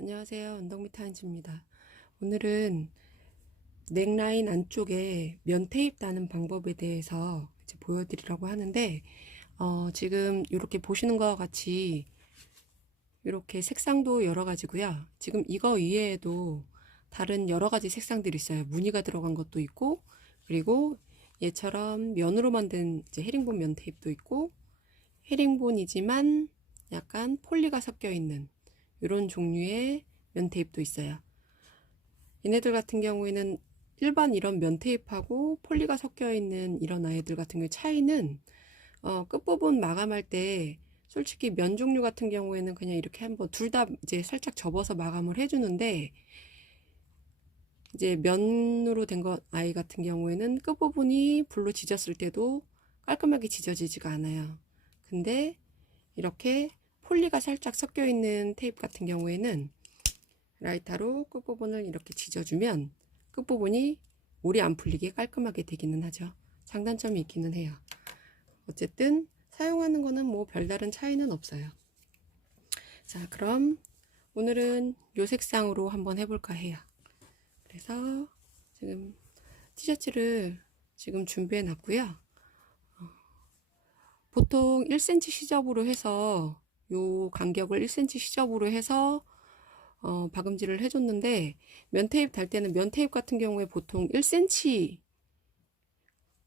안녕하세요. 운동미타인즈입니다. 오늘은 넥라인 안쪽에 면 테이프 다는 방법에 대해서 이제 보여드리려고 하는데 지금 이렇게 보시는 것과 같이 이렇게 색상도 여러 가지고요. 지금 이거 이외에도 다른 여러 가지 색상들이 있어요. 무늬가 들어간 것도 있고, 그리고 얘처럼 면으로 만든 이제 헤링본 면 테이프도 있고, 헤링본이지만 약간 폴리가 섞여 있는 이런 종류의 면 테이프도 있어요. 얘네들 같은 경우에는 일반 이런 면 테이프하고 폴리가 섞여 있는 이런 아이들 같은 경우 차이는 끝부분 마감할 때 솔직히 면 종류 같은 경우에는 그냥 이렇게 한번 둘 다 이제 살짝 접어서 마감을 해주는데, 이제 면으로 된 것 아이 같은 경우에는 끝부분이 불로 지졌을 때도 깔끔하게 지져지지가 않아요. 근데 이렇게 폴리가 살짝 섞여 있는 테이프 같은 경우에는 라이터로 끝부분을 이렇게 지져주면 끝부분이 오래 안 풀리게 깔끔하게 되기는 하죠. 장단점이 있기는 해요. 어쨌든 사용하는 거는 뭐 별다른 차이는 없어요. 자, 그럼 오늘은 요 색상으로 한번 해볼까 해요. 그래서 지금 티셔츠를 지금 준비해 놨고요. 보통 1cm 시접으로 해서 요 간격을 1cm 시접으로 해서 박음질을 해줬는데, 면 테이프 달 때는 면 테이프 같은 경우에 보통 1cm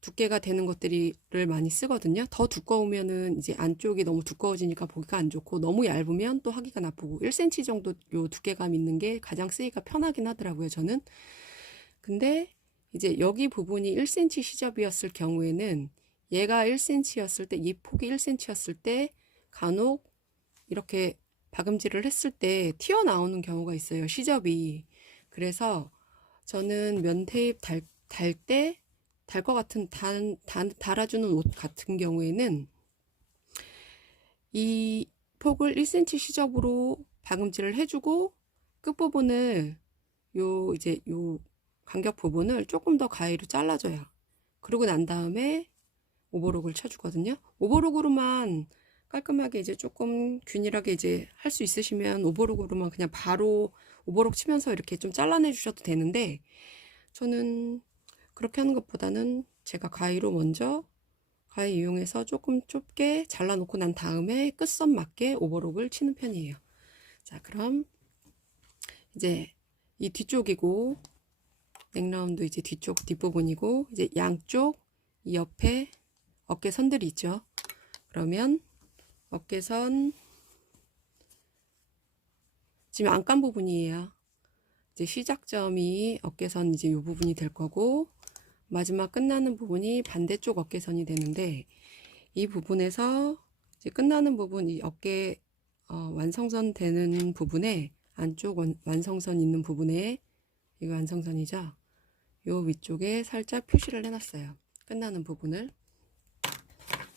두께가 되는 것들을 많이 쓰거든요. 더 두꺼우면은 이제 안쪽이 너무 두꺼워지니까 보기가 안 좋고, 너무 얇으면 또 하기가 나쁘고, 1cm 정도 요 두께감 있는 게 가장 쓰기가 편하긴 하더라고요, 저는. 근데 이제 여기 부분이 1cm 시접이었을 경우에는, 얘가 1cm였을 때, 이 폭이 1cm였을 때 간혹 이렇게 박음질을 했을 때 튀어나오는 경우가 있어요, 시접이. 그래서 저는 면 테이프 달 때 달 것 같은 달아주는 옷 같은 경우에는 이 폭을 1cm 시접으로 박음질을 해주고, 끝부분을 이제 요 간격 부분을 조금 더 가위로 잘라줘요. 그러고 난 다음에 오버록을 쳐주거든요. 오버록으로만 깔끔하게 이제 조금 균일하게 이제 할 수 있으시면 오버록으로만 그냥 바로 오버록 치면서 이렇게 좀 잘라내 주셔도 되는데, 저는 그렇게 하는 것보다는 제가 가위로 먼저 가위 이용해서 조금 좁게 잘라놓고 난 다음에 끝선 맞게 오버록을 치는 편이에요. 자, 그럼 이제 이 뒤쪽이고, 넥라운드 이제 뒤쪽 뒷부분이고, 이제 양쪽 이 옆에 어깨선들이 있죠. 그러면 어깨선 지금 안감 부분이에요. 이제 시작점이 어깨선 이제 이 부분이 될 거고, 마지막 끝나는 부분이 반대쪽 어깨선이 되는데, 이 부분에서 이제 끝나는 부분, 이 어깨 완성선 되는 부분에 안쪽 완성선 있는 부분에, 이거 완성선이죠. 요 위쪽에 살짝 표시를 해놨어요. 끝나는 부분을.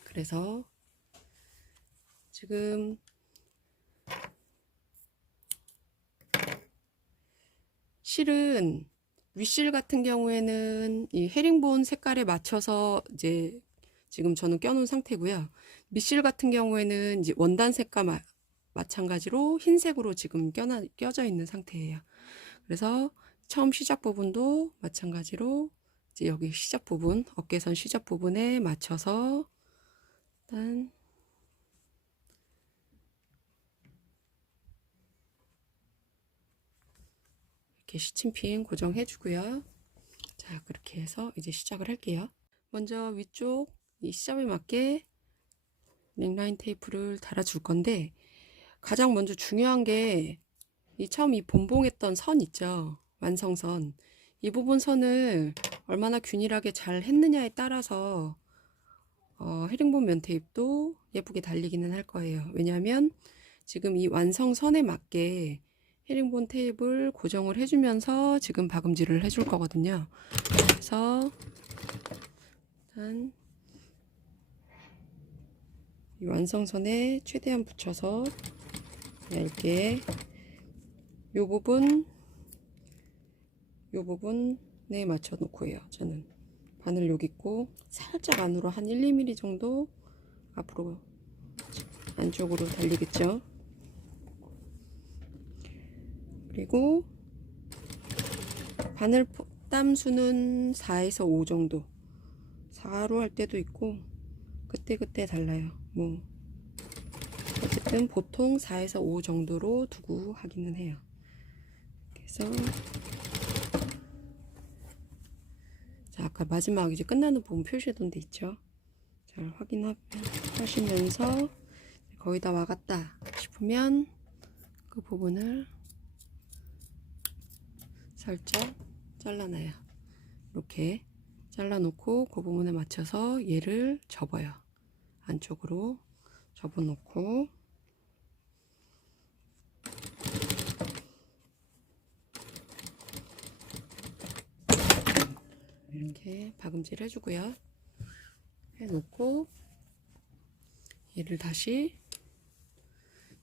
그래서 지금 실은 윗실 같은 경우에는 이 헤링본 색깔에 맞춰서 이제 지금 저는 껴놓은 상태고요. 밑실 같은 경우에는 이제 원단 색과 마찬가지로 흰색으로 지금 껴져 있는 상태예요. 그래서 처음 시작 부분도 마찬가지로 이제 여기 시작 부분, 어깨선 시작 부분에 맞춰서 일단 이렇게 시침핀 고정해 주고요. 자, 그렇게 해서 이제 시작을 할게요. 먼저 위쪽 이 시접에 맞게 넥라인 테이프를 달아줄 건데, 가장 먼저 중요한 게 이 처음 이 봉봉했던 선 있죠, 완성선. 이 부분 선을 얼마나 균일하게 잘 했느냐에 따라서 헤링본 면 테이프도 예쁘게 달리기는 할 거예요. 왜냐하면 지금 이 완성선에 맞게 헤링본 테이프를 고정을 해주면서 지금 박음질을 해줄 거거든요. 그래서 일단 이 완성선에 최대한 붙여서 얇게 요 부분에 맞춰 놓고 해요. 저는 바늘 여기 있고, 살짝 안으로 한 1, 2mm 정도 앞으로 안쪽으로 달리겠죠. 그리고 바늘 땀 수는 4에서 5 정도. 4로 할 때도 있고 그때그때 달라요. 뭐 어쨌든 보통 4에서 5 정도로 두고 하기는 해요. 그래서 자, 아까 마지막 이제 끝나는 부분 표시해둔 데 있죠. 잘 확인하시면서 거의 다 와갔다 싶으면 그 부분을 살짝 잘라놔요. 이렇게 잘라놓고 그 부분에 맞춰서 얘를 접어요. 안쪽으로 접어놓고 이렇게 박음질 해주고요. 해놓고 얘를 다시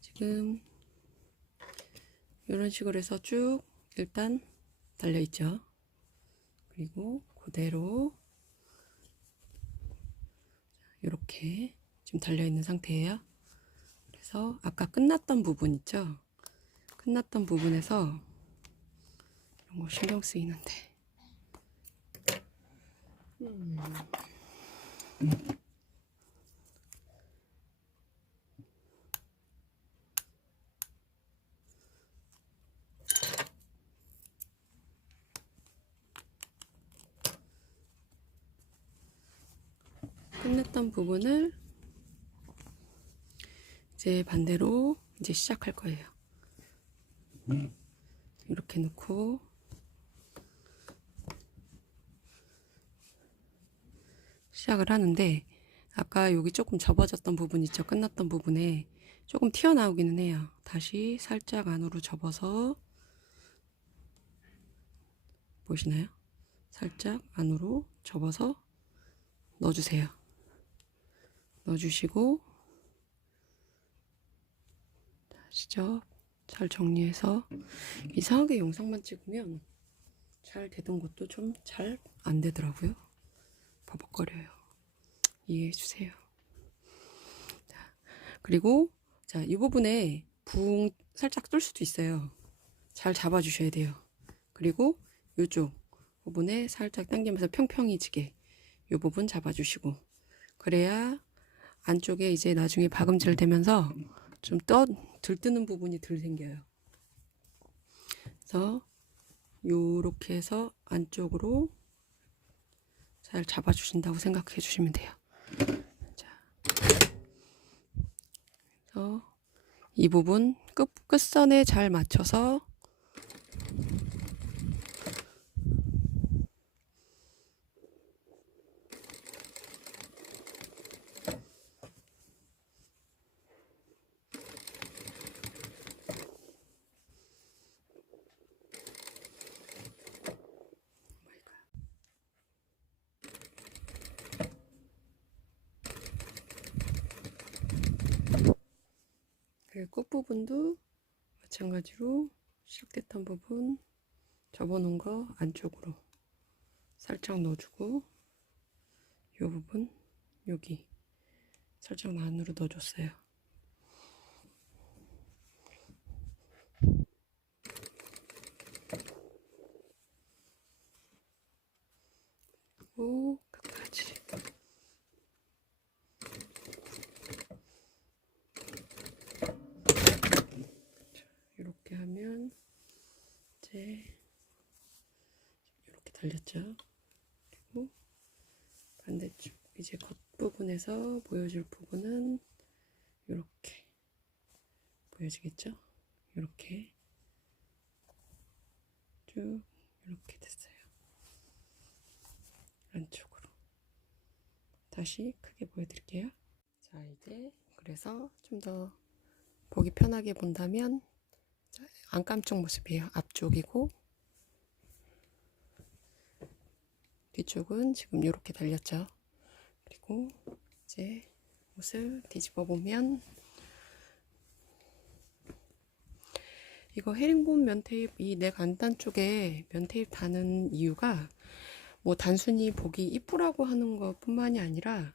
지금 이런 식으로 해서 쭉 일단 달려있죠. 그리고 그대로 이렇게 지금 달려있는 상태예요. 그래서 아까 끝났던 부분 있죠. 끝났던 부분에서 이런 거 신경 쓰이는데 끝냈던 부분을 이제 반대로 이제 시작할 거예요. 이렇게 놓고 시작을 하는데 아까 여기 조금 접어졌던 부분 있죠. 끝났던 부분에 조금 튀어나오기는 해요. 다시 살짝 안으로 접어서 보이시나요? 살짝 안으로 접어서 넣어주세요. 넣어주시고 아시죠? 잘 정리해서 이상하게 영상만 찍으면 잘 되던 것도 좀 잘 안 되더라고요. 버벅거려요. 이해해주세요. 그리고 자, 이 부분에 붕 살짝 뚫을 수도 있어요. 잘 잡아주셔야 돼요. 그리고 이쪽 부분에 살짝 당기면서 평평해지게 이 부분 잡아주시고 그래야 안쪽에 이제 나중에 박음질 되면서 좀 들뜨는 부분이 덜 생겨요. 그래서 요렇게 해서 안쪽으로 잘 잡아주신다고 생각해 주시면 돼요. 자, 그래서 이 부분 끝선에 잘 맞춰서 그리고 끝부분도 마찬가지로 시작됐던 부분 접어놓은 거 안쪽으로 살짝 넣어주고 이 부분 여기 살짝 안으로 넣어줬어요. 그리고 끝까지 이렇게 하면 이제 이렇게 달렸죠. 그리고 반대쪽 이제 겉부분에서 보여줄 부분은 이렇게 보여지겠죠? 이렇게 쭉 이렇게 됐어요. 안쪽으로 다시 크게 보여드릴게요. 자, 이제 그래서 좀 더 보기 편하게 본다면 안감쪽 모습이에요. 앞쪽이고 뒤쪽은 지금 이렇게 달렸죠. 그리고 이제 옷을 뒤집어 보면 이거 헤링본 면테잎 이 넥 안단 쪽에 면테잎 다는 이유가 뭐 단순히 보기 이쁘라고 하는 것 뿐만이 아니라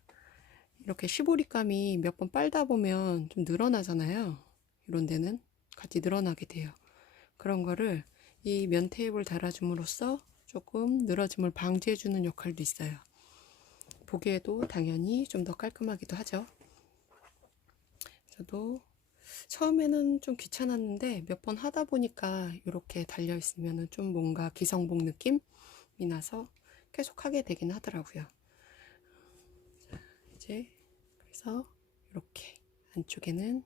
이렇게 시보리감이 몇 번 빨다 보면 좀 늘어나잖아요. 이런 데는 같이 늘어나게 돼요. 그런 거를 이 면 테이프를 달아줌으로써 조금 늘어짐을 방지해주는 역할도 있어요. 보기에도 당연히 좀 더 깔끔하기도 하죠. 저도 처음에는 좀 귀찮았는데 몇 번 하다 보니까 이렇게 달려 있으면 좀 뭔가 기성복 느낌이 나서 계속 하게 되긴 하더라고요. 자, 이제 그래서 이렇게 안쪽에는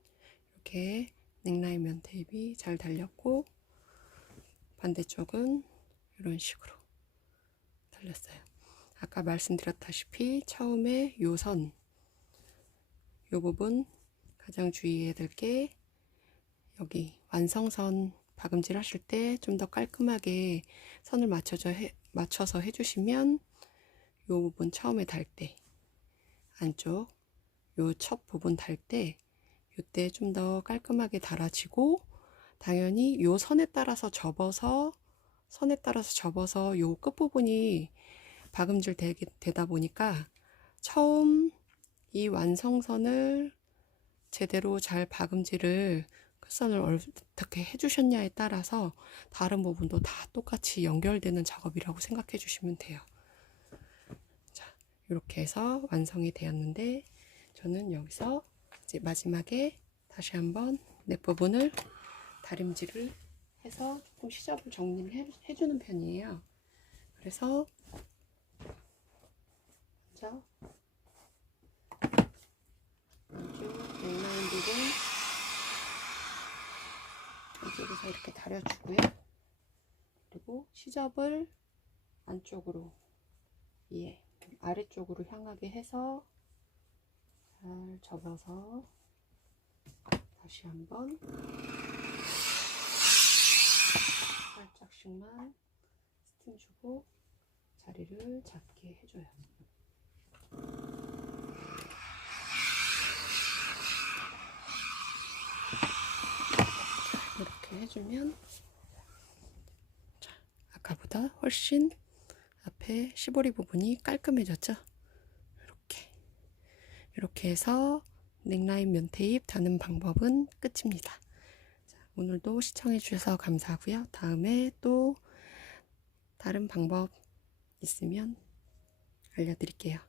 이렇게 넥라인 면 테이프가 잘 달렸고 반대쪽은 이런 식으로 달렸어요. 아까 말씀드렸다시피 처음에 요 선, 요 부분 가장 주의해야 될 게 여기 완성선 박음질 하실 때 좀 더 깔끔하게 선을 맞춰서 해주시면 요 부분 처음에 달 때 안쪽 요 첫 부분 달 때 요때 좀 더 깔끔하게 달아지고 당연히 요 선에 따라서 접어서 요 끝부분이 박음질 되다 보니까 처음 이 완성선을 제대로 잘 박음질을 끝선을 어떻게 해주셨냐에 따라서 다른 부분도 다 똑같이 연결되는 작업이라고 생각해 주시면 돼요. 자, 이렇게 해서 완성이 되었는데 저는 여기서 이제 마지막에 다시 한번 넥 부분을 다림질을 해서 조금 시접을 정리를 해주는 편이에요. 그래서 먼저 안쪽 넥라인 부분 안쪽에서 이렇게 다려주고요. 그리고 시접을 안쪽으로 아래쪽으로 향하게 해서 잘 접어서 다시 한번 살짝씩만 스팀 주고 자리를 잡게 해줘요. 이렇게 해주면 아까보다 훨씬 앞에 시보리 부분이 깔끔해졌죠. 이렇게 해서 넥라인 면 테이프 다는 방법은 끝입니다. 자, 오늘도 시청해 주셔서 감사하고요. 다음에 또 다른 방법 있으면 알려드릴게요.